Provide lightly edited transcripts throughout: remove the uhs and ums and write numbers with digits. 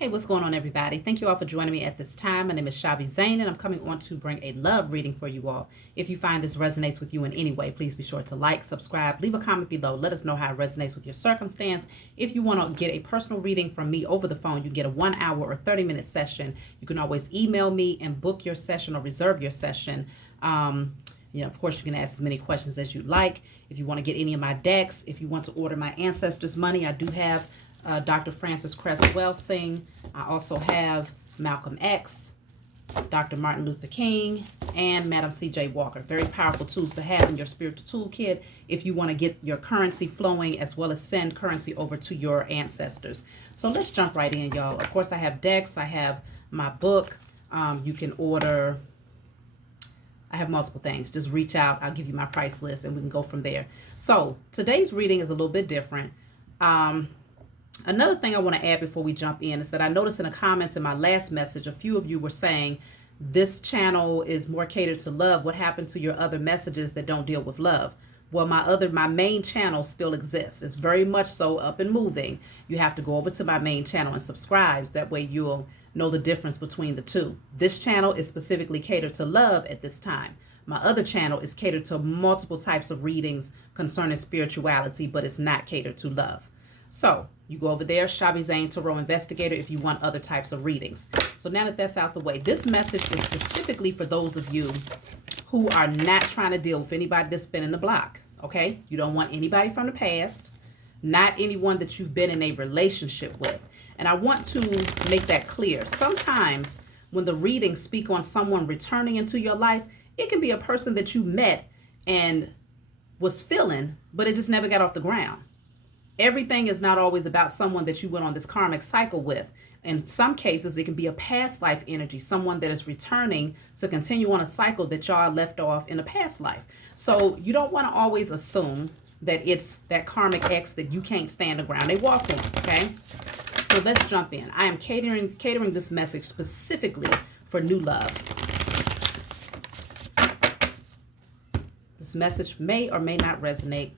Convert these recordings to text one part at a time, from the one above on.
Hey, what's going on, everybody? Thank you all for joining me at this time. My name is Shavi Zane, and I'm coming on to bring a love reading for you all. If you find this resonates with you in any way, please be sure to like, subscribe, leave a comment below. Let us know how it resonates with your circumstance. If you want to get a personal reading from me over the phone, you can get a 1 hour or 30-minute session. You can always email me and book your session or reserve your session. Of course, you can ask as many questions as you like. If you want to get any of my decks, if you want to order my ancestors' money, I do have Dr. Francis Cress Welsing. I also have Malcolm X, Dr. Martin Luther King, and Madam C.J. Walker. Very powerful tools to have in your spiritual toolkit if you want to get your currency flowing as well as send currency over to your ancestors. So let's jump right in, y'all. Of course, I have decks. I have my book. You can order. I have multiple things. Just reach out. I'll give you my price list and we can go from there. So today's reading is a little bit different. Another thing I want to add before we jump in is that I noticed in the comments in my last message, a few of you were saying this channel is more catered to love. What happened to your other messages that don't deal with love? Well, my main channel still exists. It's very much so up and moving. You have to go over to my main channel and subscribe. That way you'll know the difference between the two. This channel is specifically catered to love at this time. My other channel is catered to multiple types of readings concerning spirituality, but it's not catered to love. So you go over there, Shavi Zane Tarot Investigator, if you want other types of readings. So now that that's out the way, this message is specifically for those of you who are not trying to deal with anybody that's been in the block, okay? You don't want anybody from the past, not anyone that you've been in a relationship with. And I want to make that clear. Sometimes when the readings speak on someone returning into your life, it can be a person that you met and was feeling, but it just never got off the ground. Everything is not always about someone that you went on this karmic cycle with. In some cases, it can be a past life energy, someone that is returning to continue on a cycle that y'all left off in a past life. So you don't want to always assume that it's that karmic ex that you can't stand the ground they walk on, okay? So let's jump in. I am catering this message specifically for new love. This message may or may not resonate.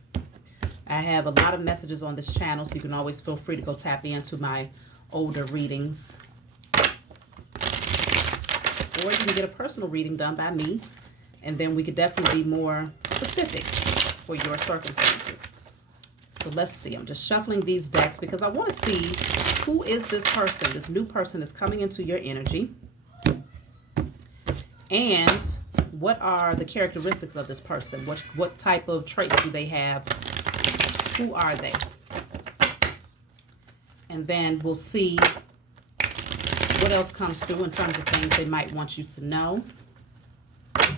I have a lot of messages on this channel, so you can always feel free to go tap into my older readings. Or you can get a personal reading done by me, and then we could definitely be more specific for your circumstances. So let's see. I'm just shuffling these decks because I want to see who is this person, this new person that's coming into your energy, and what are the characteristics of this person? What type of traits do they have? Who are they? And then we'll see what else comes through in terms of things they might want you to know. Okay.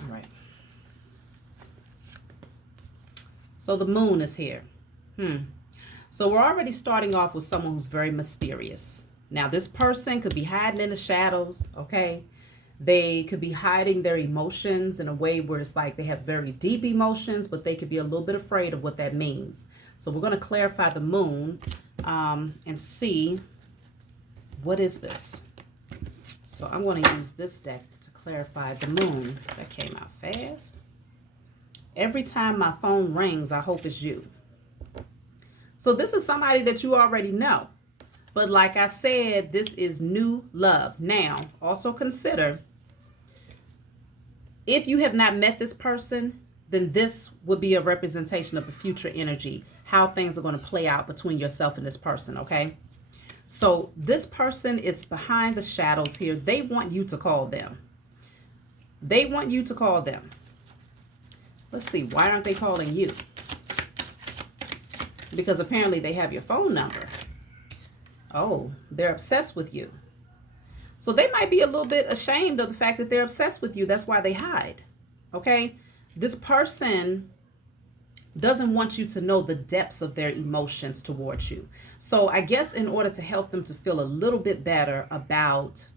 All right. So the moon is here. So we're already starting off with someone who's very mysterious. Now, this person could be hiding in the shadows, okay? They could be hiding their emotions in a way where it's like they have very deep emotions, but they could be a little bit afraid of what that means. So we're going to clarify the moon and see what is this. So I'm going to use this deck to clarify the moon. That came out fast. Every time my phone rings, I hope it's you. So this is somebody that you already know. But like I said, this is new love. Now, also consider, if you have not met this person, then this would be a representation of the future energy, how things are going to play out between yourself and this person, okay? So this person is behind the shadows here. They want you to call them. They want you to call them. Let's see, why aren't they calling you? Because apparently they have your phone number. Oh, they're obsessed with you. So they might be a little bit ashamed of the fact that they're obsessed with you. That's why they hide. Okay? This person doesn't want you to know the depths of their emotions towards you. So I guess in order to help them to feel a little bit better about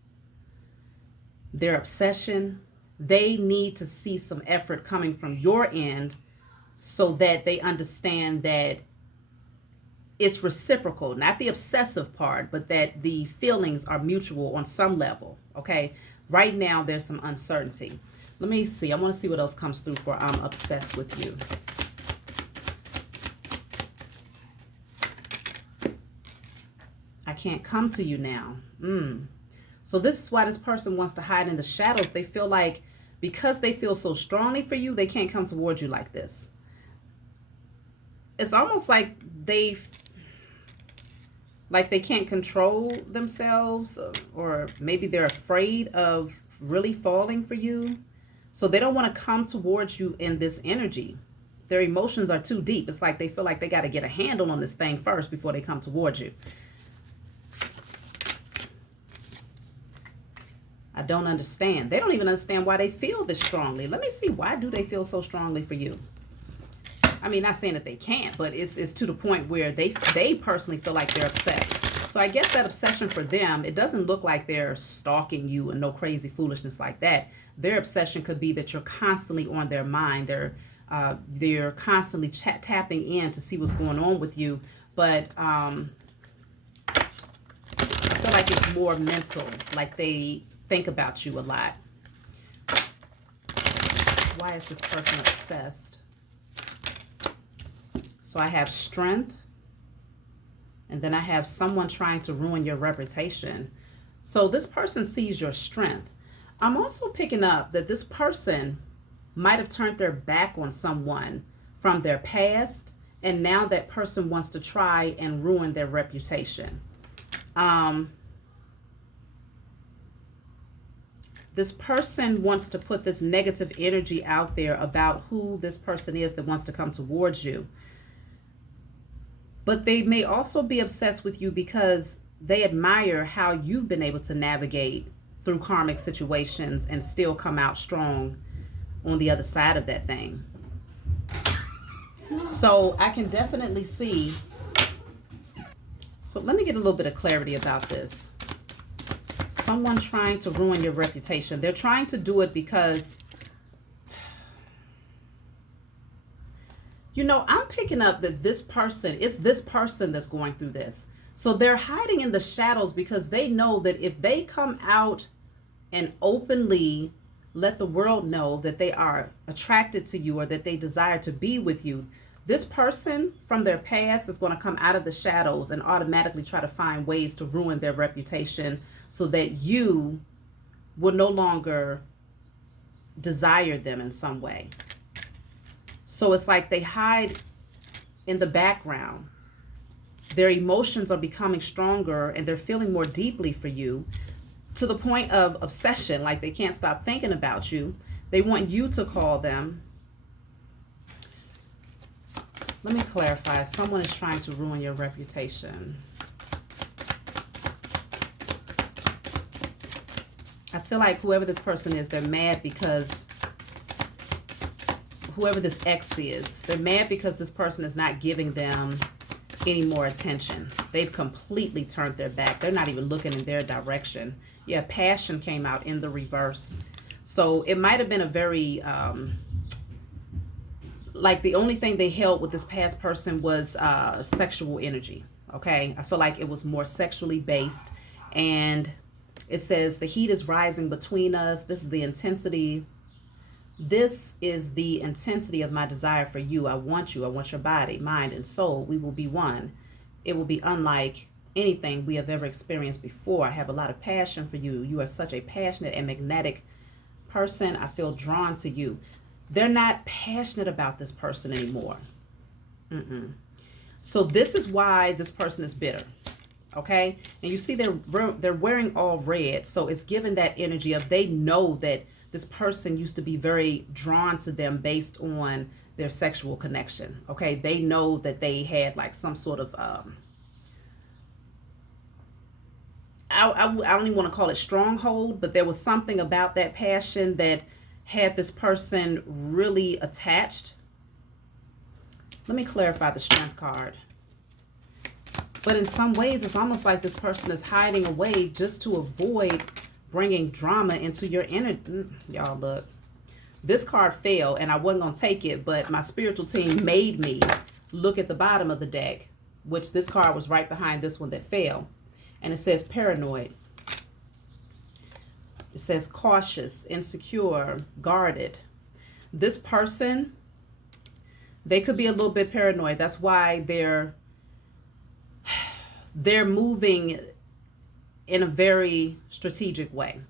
their obsession, they need to see some effort coming from your end so that they understand that it's reciprocal, not the obsessive part, but that the feelings are mutual on some level. Okay. Right now, there's some uncertainty. Let me see. I want to see what else comes through for I'm obsessed with you. I can't come to you now. So this is why this person wants to hide in the shadows. They feel like because they feel so strongly for you, they can't come towards you like this. It's almost like they can't control themselves, or maybe they're afraid of really falling for you. So they don't want to come towards you in this energy. Their emotions are too deep. It's like they feel like they got to get a handle on this thing first before they come towards you. I don't understand. They don't even understand why they feel this strongly. Let me see. Why do they feel so strongly for you? I mean, not saying that they can't, but it's to the point where they personally feel like they're obsessed. So I guess that obsession for them, it doesn't look like they're stalking you and no crazy foolishness like that. Their obsession could be that you're constantly on their mind. They're constantly tapping in to see what's going on with you. But I feel like it's more mental, like they think about you a lot. Why is this person obsessed? So I have strength, and then I have someone trying to ruin your reputation. So this person sees your strength. I'm also picking up that this person might have turned their back on someone from their past, and now that person wants to try and ruin their reputation. This person wants to put this negative energy out there about who this person is that wants to come towards you. But they may also be obsessed with you because they admire how you've been able to navigate through karmic situations and still come out strong on the other side of that thing. So I can definitely see. So let me get a little bit of clarity about this. Someone trying to ruin your reputation. They're trying to do it because, I'm picking up that it's this person that's going through this. So they're hiding in the shadows because they know that if they come out and openly let the world know that they are attracted to you or that they desire to be with you, this person from their past is going to come out of the shadows and automatically try to find ways to ruin their reputation so that you will no longer desire them in some way. So it's like they hide in the background. Their emotions are becoming stronger and they're feeling more deeply for you to the point of obsession, like they can't stop thinking about you. They want you to call them. Let me clarify. Someone is trying to ruin your reputation. I feel like whoever this person is, they're mad because whoever this ex is, they're mad because this person is not giving them any more attention. They've completely turned their back. They're not even looking in their direction. Yeah, passion came out in the reverse. So it might have been a very, like the only thing they held with this past person was sexual energy. Okay, I feel like it was more sexually based. And it says the heat is rising between us. This is the intensity. This is the intensity of my desire for you. I want you. I want your body, mind, and soul. We will be one. It will be unlike anything we have ever experienced before. I have a lot of passion for you. You are such a passionate and magnetic person. I feel drawn to you. They're not passionate about this person anymore. So this is why this person is bitter. Okay? And you see they're wearing all red. So it's given that energy of they know that this person used to be very drawn to them based on their sexual connection. Okay, they know that they had like some sort of I don't even want to call it stronghold, but there was something about that passion that had this person really attached. Let me clarify the strength card. But in some ways, it's almost like this person is hiding away just to avoid bringing drama into your inner. Y'all look, this card fell and I wasn't gonna take it, but my spiritual team made me look at the bottom of the deck which this card was right behind this one that fell. And it says paranoid. It says cautious, insecure, guarded. This person, they could be a little bit paranoid. That's why they're moving in a very strategic way.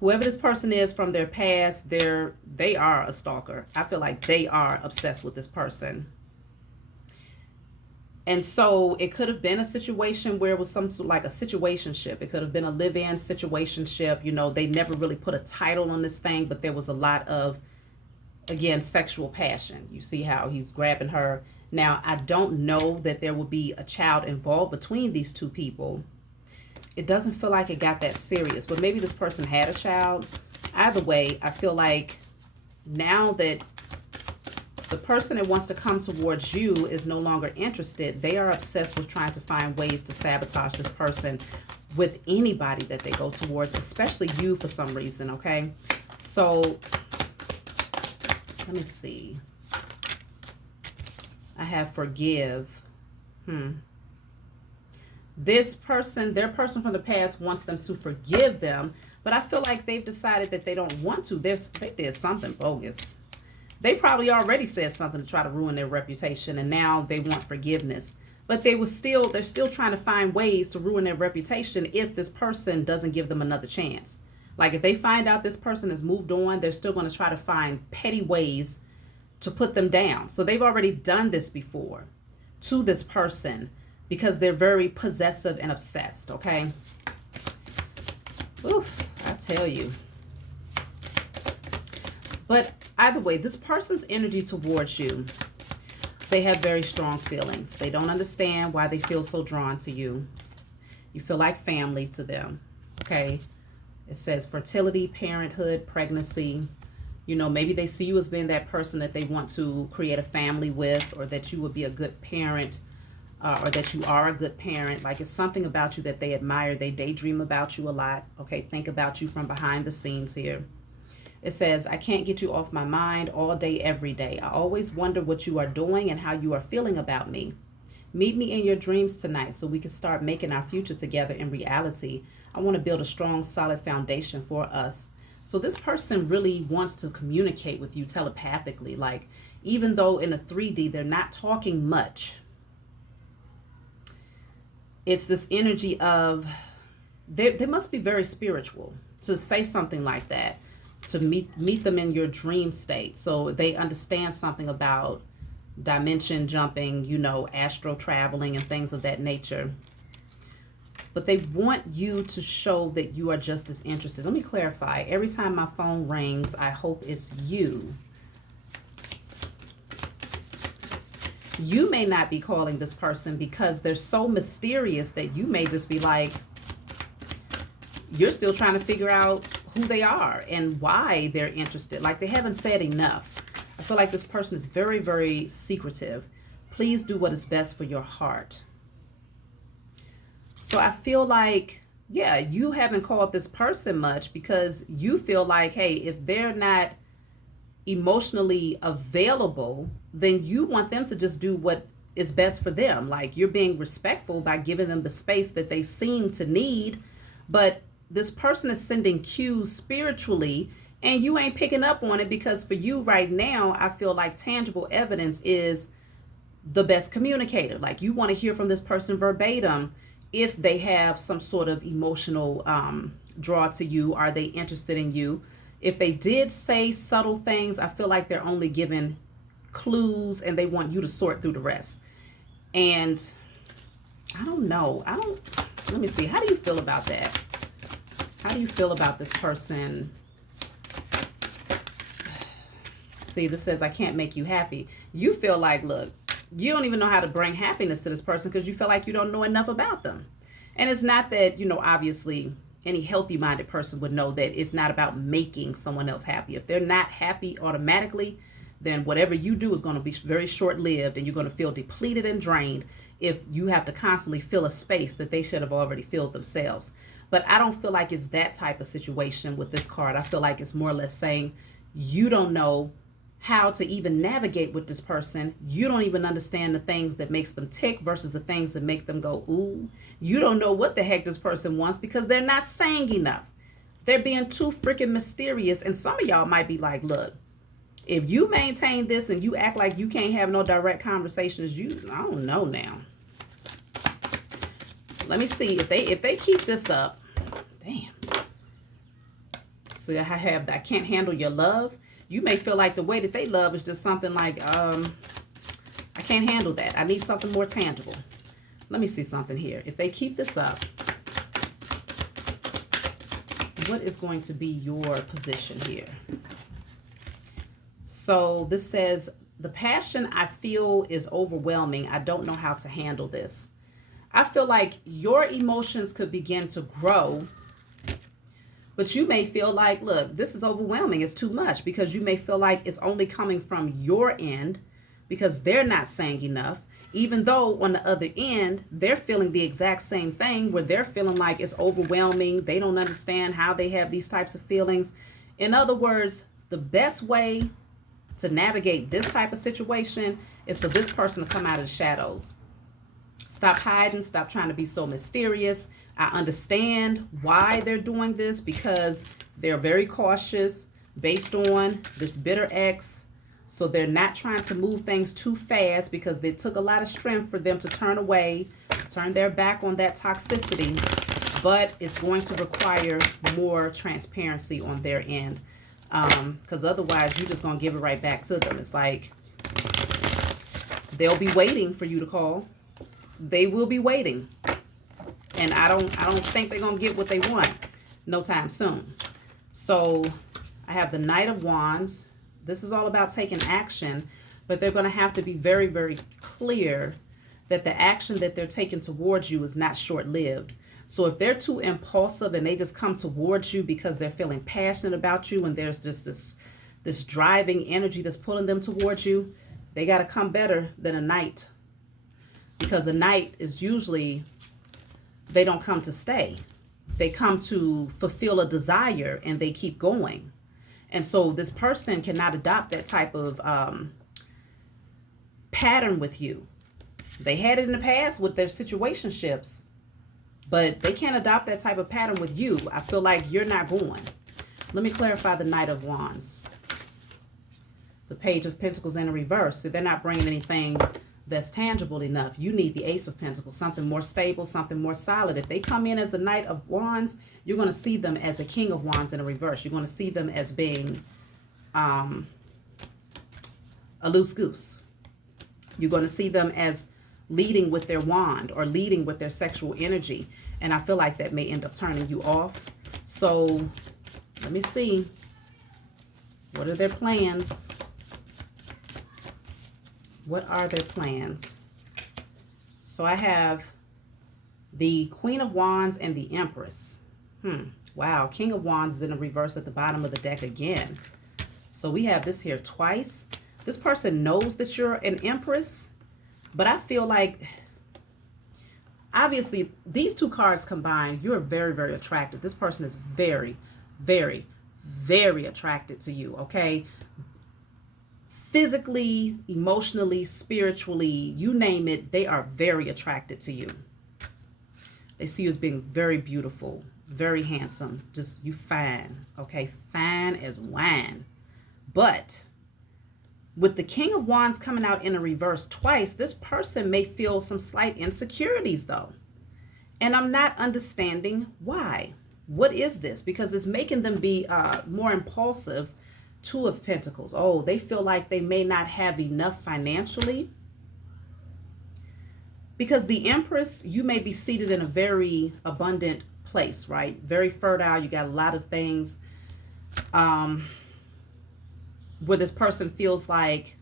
Whoever this person is from their past, they are a stalker. I feel like they are obsessed with this person. And so it could have been a situation where it was some sort like a situationship. It could have been a live-in situationship. You know, they never really put a title on this thing, but there was a lot of, again, sexual passion. You see how he's grabbing her. Now, I don't know that there will be a child involved between these two people. It doesn't feel like it got that serious, but maybe this person had a child. Either way, I feel like now that the person that wants to come towards you is no longer interested, they are obsessed with trying to find ways to sabotage this person with anybody that they go towards, especially you for some reason, okay? So, let me see. I have forgive. This person, their person from the past wants them to forgive them, but I feel like they've decided that they don't want to. They did something bogus. They probably already said something to try to ruin their reputation, and now they want forgiveness. But they're still trying to find ways to ruin their reputation if this person doesn't give them another chance. Like if they find out this person has moved on, they're still going to try to find petty ways to put them down. So they've already done this before to this person because they're very possessive and obsessed, okay? Oof, I tell you. But either way, this person's energy towards you, they have very strong feelings. They don't understand why they feel so drawn to you. You feel like family to them, okay? It says fertility, parenthood, pregnancy. You know, maybe they see you as being that person that they want to create a family with, or that you would be a good parent, or that you are a good parent. Like it's something about you that they admire. They daydream about you a lot, okay? Think about you from behind the scenes here. It says, I can't get you off my mind all day, every day. I always wonder what you are doing and how you are feeling about me. Meet me in your dreams tonight so we can start making our future together in reality. I want to build a strong, solid foundation for us. So this person really wants to communicate with you telepathically. Like, even though in a 3D, they're not talking much. It's this energy of, they must be very spiritual to say something like that. To meet them in your dream state, so they understand something about dimension jumping, you know, astral traveling and things of that nature. But they want you to show that you are just as interested. Let me clarify. Every time my phone rings, I hope it's you. You may not be calling this person because they're so mysterious that you may just be like, you're still trying to figure out who they are and why they're interested. Like they haven't said enough. I feel like this person is very, very secretive. Please do what is best for your heart. So I feel like, yeah, you haven't called this person much because you feel like, hey, if they're not emotionally available, then you want them to just do what is best for them. Like you're being respectful by giving them the space that they seem to need, but this person is sending cues spiritually and you ain't picking up on it because for you right now, I feel like tangible evidence is the best communicator. Like you want to hear from this person verbatim if they have some sort of emotional draw to you. Are they interested in you? If they did say subtle things, I feel like they're only giving clues and they want you to sort through the rest. And I don't know. Let me see. How do you feel about that? How do you feel about this person? See, this says, I can't make you happy. You feel like, look, you don't even know how to bring happiness to this person because you feel like you don't know enough about them. And it's not that, you know, obviously any healthy-minded person would know that it's not about making someone else happy. If they're not happy automatically, then whatever you do is going to be very short-lived and you're going to feel depleted and drained if you have to constantly fill a space that they should have already filled themselves. But I don't feel like it's that type of situation with this card. I feel like it's more or less saying you don't know how to even navigate with this person. You don't even understand the things that makes them tick versus the things that make them go, ooh. You don't know what the heck this person wants because they're not saying enough. They're being too freaking mysterious. And some of y'all might be like, look, if you maintain this and you act like you can't have no direct conversations, I don't know now. Let me see if they keep this up. Damn. So I can't handle your love. You may feel like the way that they love is just something like, I can't handle that. I need something more tangible. Let me see something here. If they keep this up, what is going to be your position here? So this says, the passion I feel is overwhelming. I don't know how to handle this. I feel like your emotions could begin to grow, but you may feel like, look, this is overwhelming. It's too much, because you may feel like it's only coming from your end because they're not saying enough, even though on the other end, they're feeling the exact same thing where they're feeling like it's overwhelming. They don't understand how they have these types of feelings. In other words, the best way to navigate this type of situation is for this person to come out of the shadows. Stop hiding. Stop trying to be so mysterious. I understand why they're doing this, because they're very cautious based on this bitter ex. So they're not trying to move things too fast because it took a lot of strength for them to turn away, to turn their back on that toxicity. But it's going to require more transparency on their end. Because otherwise you're just going to give it right back to them. It's like they'll be waiting for you to call. They will be waiting. And I don't think they're going to get what they want no time soon. So I have the Knight of Wands. This is all about taking action, but they're going to have to be very, very clear that the action that they're taking towards you is not short-lived. So if they're too impulsive and they just come towards you because they're feeling passionate about you and there's just this driving energy that's pulling them towards you, they got to come better than a knight. Because a knight is usually, they don't come to stay. They come to fulfill a desire and they keep going. And so this person cannot adopt that type of pattern with you. They had it in the past with their situationships, but they can't adopt that type of pattern with you. I feel like you're not going. Let me clarify the Knight of Wands. The Page of Pentacles in a reverse. So they're not bringing anything that's tangible enough. You need the Ace of Pentacles, something more stable, something more solid. If they come in as the Knight of Wands, you're going to see them as a King of Wands in a reverse. You're going to see them as being a loose goose. You're going to see them as leading with their wand or leading with their sexual energy. And I feel like that may end up turning you off. So let me see. What are their plans? What are their plans? So I have the Queen of Wands and the Empress. Wow. King of Wands is in a reverse at the bottom of the deck again. So we have this here twice. This person knows that you're an Empress, but I feel like, obviously, these two cards combined, you're very, very attractive. This person is very, very, very attracted to you, okay? Physically, emotionally, spiritually, you name it, they are very attracted to you. They see you as being very beautiful, very handsome, just you fine, okay? Fine as wine. But with the King of Wands coming out in a reverse twice, this person may feel some slight insecurities though. And I'm not understanding why. What is this? Because it's making them be more impulsive. Two of Pentacles. Oh, they feel like they may not have enough financially. Because the Empress, you may be seated in a very abundant place, right? Very fertile. You got a lot of things where this person feels like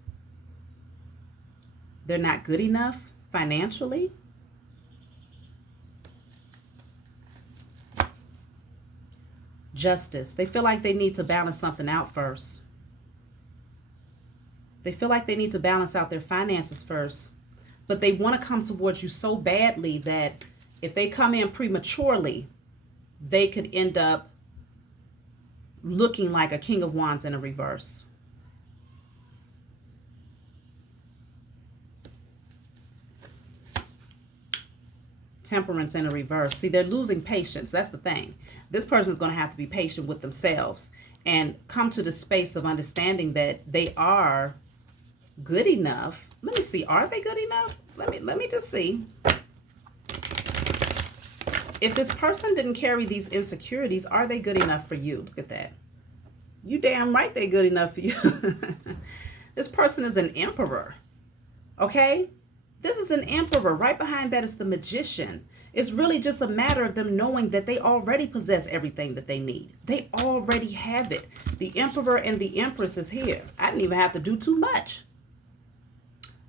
they're not good enough financially. Justice. They feel like they need to balance something out first. They feel like they need to balance out their finances first. But they want to come towards you so badly that if they come in prematurely, they could end up looking like a King of Wands in a reverse. Temperance in a reverse. See, they're losing patience. That's the thing. This person is going to have to be patient with themselves and come to the space of understanding that they are good enough. Let me see. Are they good enough? Let me just see. If this person didn't carry these insecurities, are they good enough for you? Look at that. You damn right they're good enough for you. This person is an emperor. Okay? This is an emperor. Right behind that is the magician. It's really just a matter of them knowing that they already possess everything that they need. They already have it. The emperor and the empress is here. I didn't even have to do too much.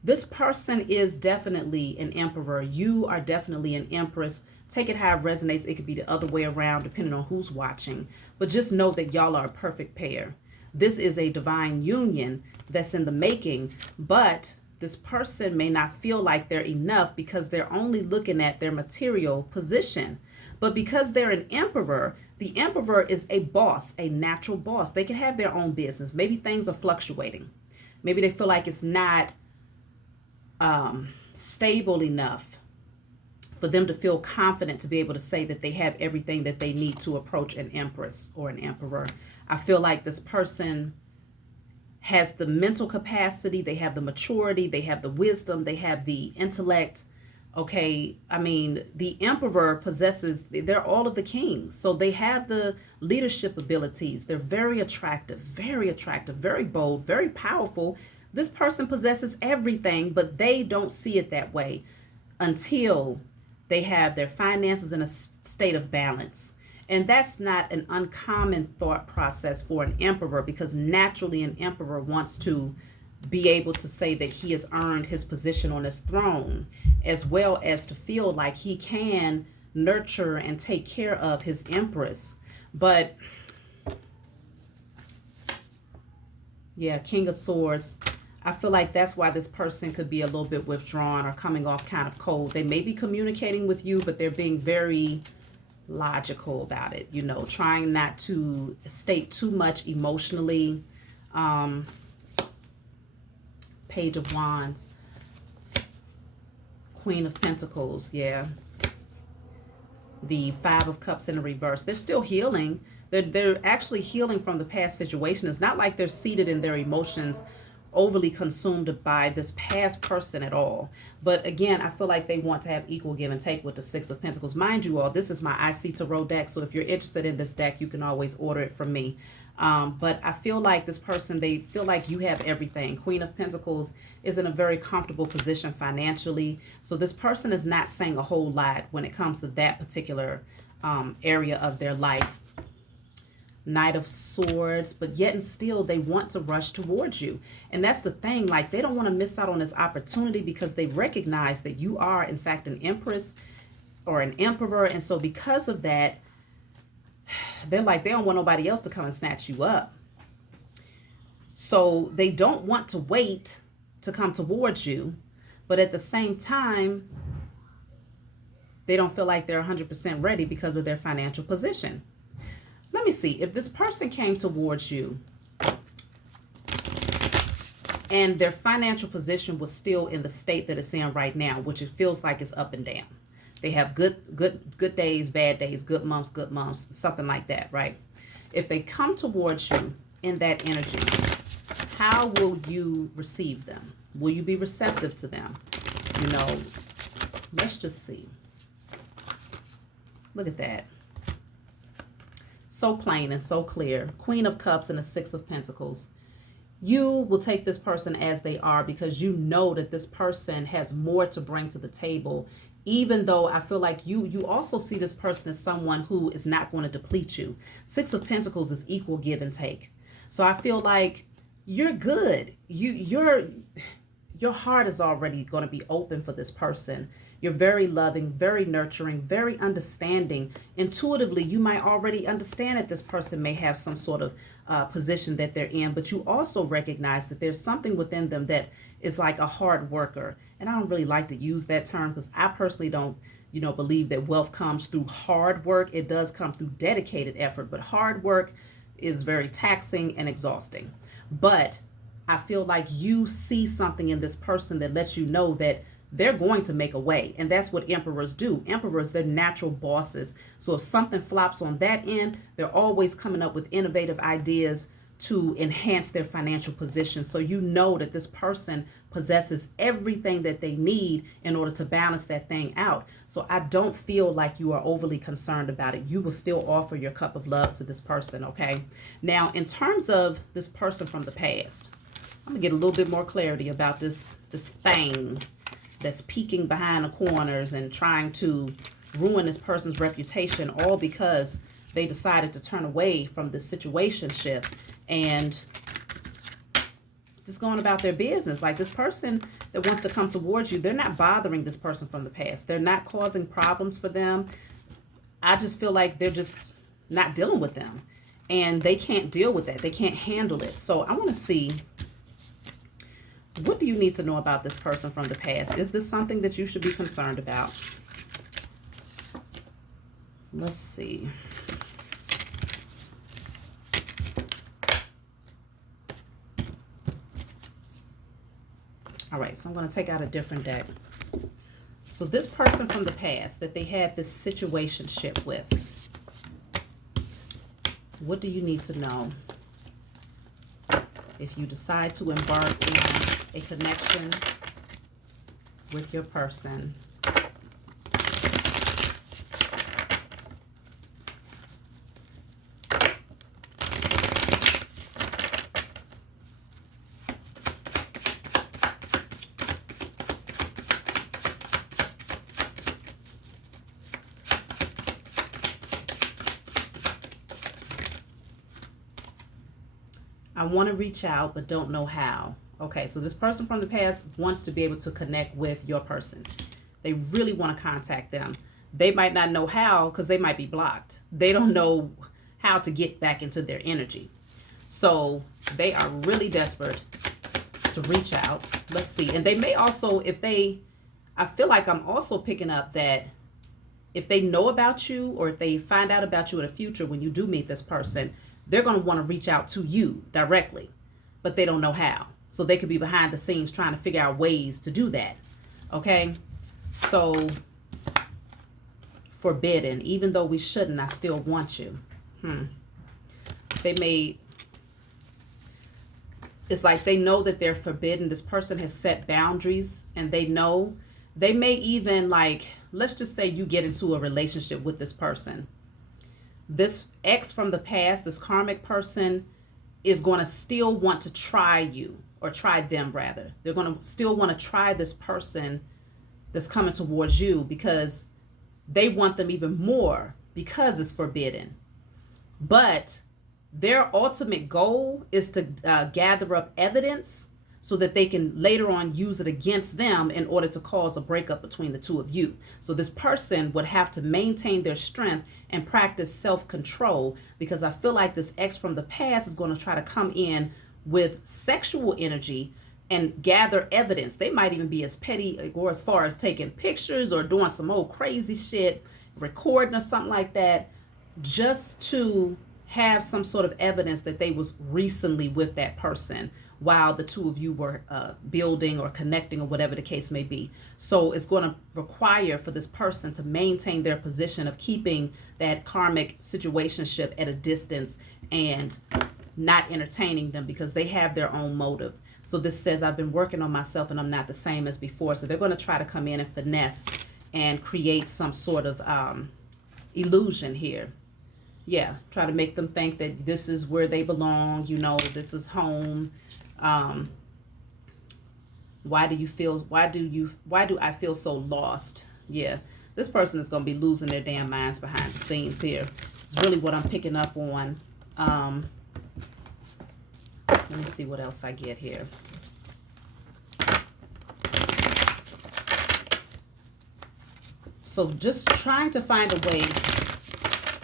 This person is definitely an emperor. You are definitely an empress. Take it how it resonates. It could be the other way around depending on who's watching. But just know that y'all are a perfect pair. This is a divine union that's in the making, but this person may not feel like they're enough because they're only looking at their material position. But because they're an emperor, the emperor is a boss, a natural boss. They can have their own business. Maybe things are fluctuating. Maybe they feel like it's not stable enough for them to feel confident to be able to say that they have everything that they need to approach an empress or an emperor. I feel like this person has the mental capacity, they have the maturity, they have the wisdom, they have the intellect. Okay, I mean, the emperor possesses, they're all of the kings. So they have the leadership abilities. They're very attractive, very bold, very powerful. This person possesses everything, but they don't see it that way until they have their finances in a state of balance. And that's not an uncommon thought process for an emperor, because naturally an emperor wants to be able to say that he has earned his position on his throne, as well as to feel like he can nurture and take care of his empress. But yeah, King of Swords. I feel like that's why this person could be a little bit withdrawn or coming off kind of cold. They may be communicating with you, but they're being very logical about it, you know, trying not to state too much emotionally. Page of Wands, Queen of Pentacles, yeah. The Five of Cups in the reverse. They're still healing. They're actually healing from the past situation. It's not like they're seated in their emotions, overly consumed by this past person at all. But again, I feel like they want to have equal give and take with the Six of Pentacles. Mind you all, this is my IC Tarot deck, so if you're interested in this deck, you can always order it from me. But I feel like this person, they feel like you have everything. Queen of Pentacles is in a very comfortable position financially. So this person is not saying a whole lot when it comes to that particular area of their life. Knight of Swords, but yet and still they want to rush towards you. And that's the thing, like they don't want to miss out on this opportunity because they recognize that you are in fact an empress or an emperor. And so because of that, they're like, they don't want nobody else to come and snatch you up. So they don't want to wait to come towards you, but at the same time, they don't feel like they're 100% ready because of their financial position. Let me see, if this person came towards you and their financial position was still in the state that it's in right now, which it feels like it's up and down. They have good days, bad days, good months, something like that, right? If they come towards you in that energy, how will you receive them? Will you be receptive to them? You know, let's just see. Look at that. So plain and so clear. Queen of Cups and the Six of Pentacles. You will take this person as they are because you know that this person has more to bring to the table, even though I feel like you also see this person as someone who is not going to deplete you. Six of Pentacles is equal give and take. So I feel like you're good. Your heart is already going to be open for this person. You're very loving, very nurturing, very understanding. Intuitively, you might already understand that this person may have some sort of position that they're in, but you also recognize that there's something within them that is like a hard worker. And I don't really like to use that term because I personally don't, believe that wealth comes through hard work. It does come through dedicated effort, but hard work is very taxing and exhausting. But I feel like you see something in this person that lets you know that they're going to make a way. And that's what emperors do. Emperors, they're natural bosses. So if something flops on that end, they're always coming up with innovative ideas to enhance their financial position. So you know that this person possesses everything that they need in order to balance that thing out. So I don't feel like you are overly concerned about it. You will still offer your cup of love to this person, okay? Now, in terms of this person from the past, I'm gonna get a little bit more clarity about this thing that's peeking behind the corners and trying to ruin this person's reputation, all because they decided to turn away from the situationship and just going about their business. Like, this person that wants to come towards you, they're not bothering this person from the past. They're not causing problems for them. I just feel like they're just not dealing with them, and they can't deal with that. They can't handle it. So I want to see, what do you need to know about this person from the past? Is this something that you should be concerned about? Let's see. All right, so I'm going to take out a different deck. So this person from the past that they had this situationship with, what do you need to know if you decide to embark on a connection with your person? I want to reach out, but don't know how. Okay, so this person from the past wants to be able to connect with your person. They really want to contact them. They might not know how because they might be blocked. They don't know how to get back into their energy. So they are really desperate to reach out. Let's see. And they may also, I feel like I'm also picking up that if they know about you, or if they find out about you in the future when you do meet this person, they're going to want to reach out to you directly, but they don't know how. So they could be behind the scenes trying to figure out ways to do that. Okay. So forbidden, even though we shouldn't, I still want you. It's like they know that they're forbidden. This person has set boundaries, and they may even, like, let's just say you get into a relationship with this person. This ex from the past, this karmic person, is going to still want to try you, or try them rather. They're going to still want to try this person that's coming towards you, because they want them even more because it's forbidden. But their ultimate goal is to gather up evidence so that they can later on use it against them in order to cause a breakup between the two of you. So this person would have to maintain their strength and practice self-control, because I feel like this ex from the past is going to try to come in with sexual energy and gather evidence. They might even be as petty or as far as taking pictures or doing some old crazy shit, recording or something like that, just to have some sort of evidence that they was recently with that person while the two of you were building or connecting or whatever the case may be. So it's going to require for this person to maintain their position of keeping that karmic situationship at a distance and not entertaining them, because they have their own motive. So this says, I've been working on myself and I'm not the same as before. So they're going to try to come in and finesse and create some sort of illusion here. Yeah, try to make them think that this is where they belong, this is home. Why do I feel so lost? Yeah, this person is going to be losing their damn minds behind the scenes here. It's really what I'm picking up on. Let me see what else I get here. So just trying to find a way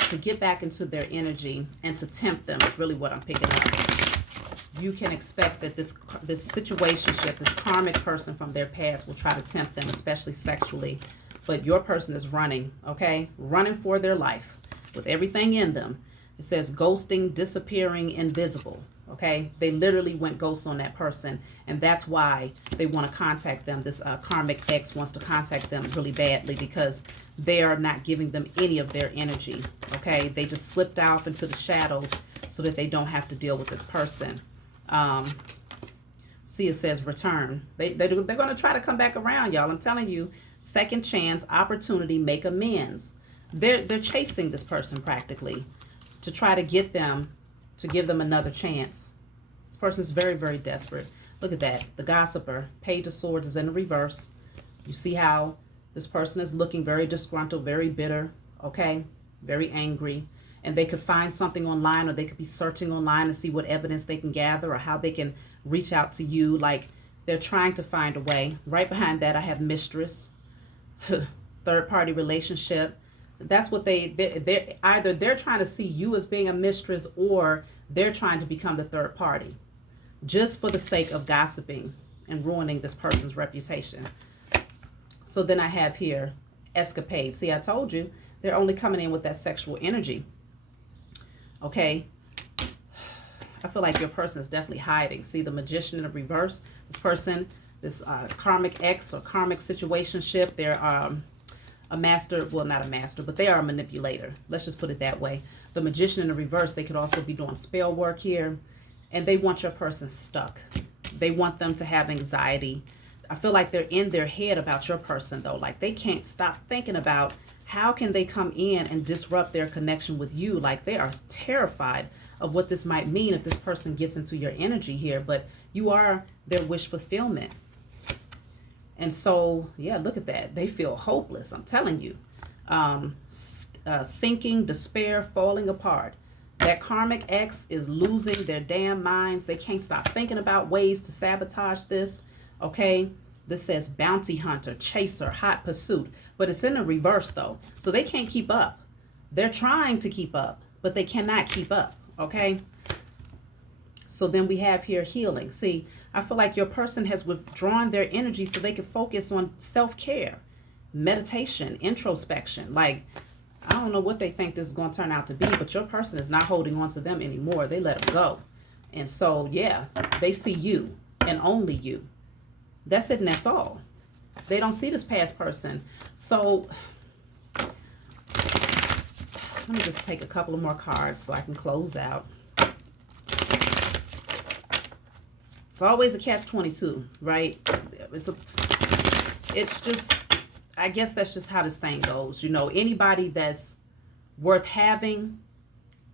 to get back into their energy and to tempt them is really what I'm picking up. You can expect that this situationship, this karmic person from their past, will try to tempt them, especially sexually. But your person is running, okay? Running for their life with everything in them. It says ghosting, disappearing, invisible. Okay, they literally went ghost on that person, and that's why they want to contact them. This karmic ex wants to contact them really badly because they are not giving them any of their energy. Okay, they just slipped off into the shadows so that they don't have to deal with this person. See, it says return. They're going to try to come back around, y'all. I'm telling you, second chance, opportunity, make amends. They're chasing this person practically to try to get them, to give them another chance. This person is very, very desperate. Look at that. The gossiper, Page of Swords, is in the reverse. You see how this person is looking very disgruntled, very bitter, okay? Very angry. And they could find something online, or they could be searching online to see what evidence they can gather or how they can reach out to you. Like, they're trying to find a way. Right behind that, I have mistress, third-party relationship. That's what they're either they're trying to see you as being a mistress, or they're trying to become the third party just for the sake of gossiping and ruining this person's reputation. So then I have here escapade. See, I told you they're only coming in with that sexual energy. Okay, I feel like your person is definitely hiding. See, the magician in the reverse. This person, this karmic ex or karmic situationship, they're a master, well, not a master, but they are a manipulator. Let's just put it that way. The magician in the reverse, they could also be doing spell work here, and they want your person stuck. They want them to have anxiety. I feel like they're in their head about your person, though. Like, they can't stop thinking about how can they come in and disrupt their connection with you. Like, they are terrified of what this might mean if this person gets into your energy here, but you are their wish fulfillment. And so, yeah, look at that. They feel hopeless, I'm telling you. Sinking, despair, falling apart. That karmic ex is losing their damn minds. They can't stop thinking about ways to sabotage this, okay? This says bounty hunter, chaser, hot pursuit. But it's in the reverse, though. So they can't keep up. They're trying to keep up, but they cannot keep up, okay? So then we have here healing. See, I feel like your person has withdrawn their energy so they can focus on self-care, meditation, introspection. Like, I don't know what they think this is going to turn out to be, but your person is not holding on to them anymore. They let them go. And so, yeah, they see you and only you. That's it, and that's all. They don't see this past person. So let me just take a couple of more cards so I can close out. It's always a catch-22, right? It's just, I guess that's just how this thing goes. You know, anybody that's worth having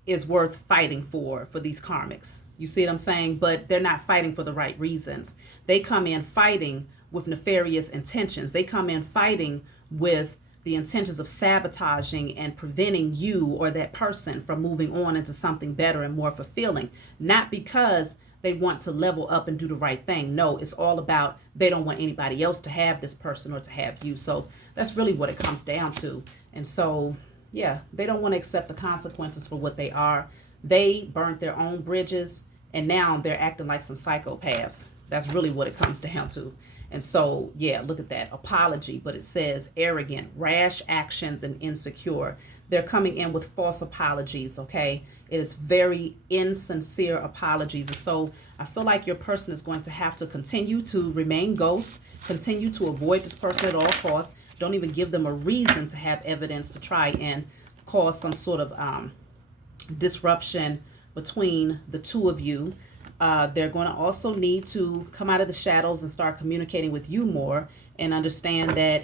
is worth fighting for these karmics. You see what I'm saying? But they're not fighting for the right reasons. They come in fighting with nefarious intentions. They come in fighting with the intentions of sabotaging and preventing you or that person from moving on into something better and more fulfilling. Not because they want to level up and do the right thing. No, it's all about they don't want anybody else to have this person or to have you. So that's really what it comes down to. And so, yeah, they don't want to accept the consequences for what they are. They burnt their own bridges, and now they're acting like some psychopaths. That's really what it comes down to. And so, yeah, look at that. Apology, but it says arrogant, rash actions, and insecure. They're coming in with false apologies, okay? It is very insincere apologies. And so I feel like your person is going to have to continue to remain ghost, continue to avoid this person at all costs. Don't even give them a reason to have evidence to try and cause some sort of disruption between the two of you. They're going to also need to come out of the shadows and start communicating with you more and understand that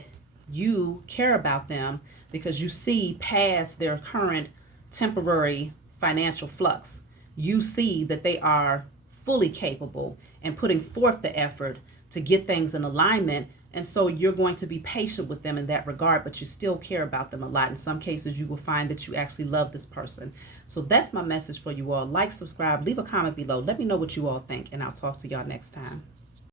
you care about them because you see past their current temporary financial flux. You see that they are fully capable and putting forth the effort to get things in alignment. And so you're going to be patient with them in that regard, but you still care about them a lot. In some cases, you will find that you actually love this person. So that's my message for you all. Like, subscribe, leave a comment below. Let me know what you all think, and I'll talk to y'all next time.